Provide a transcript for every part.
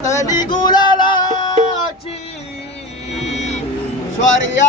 तली गुलालाची स्वर्या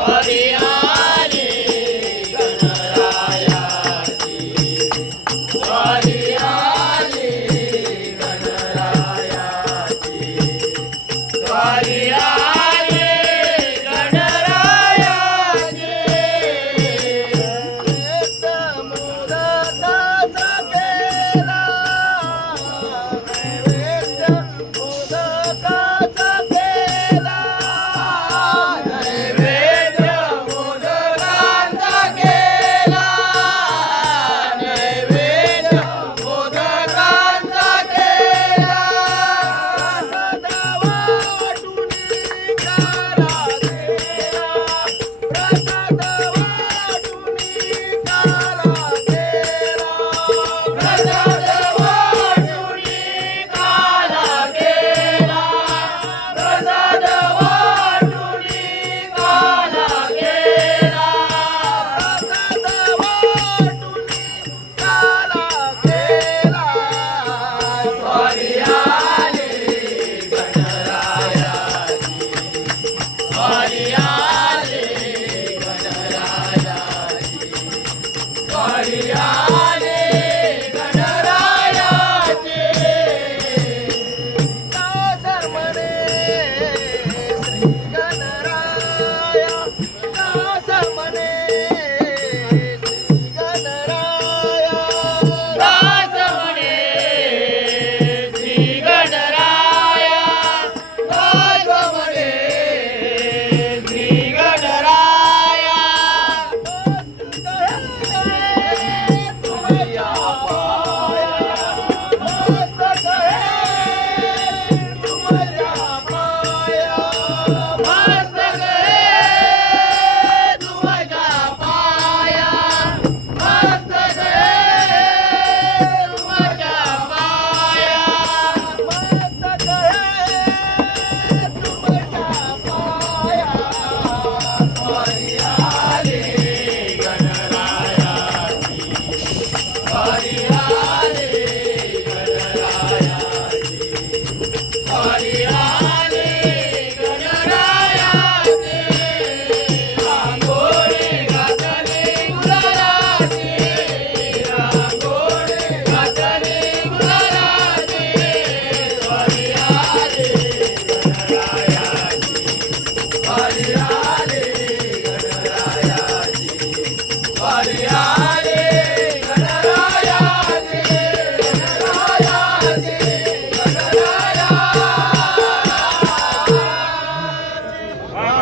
Hari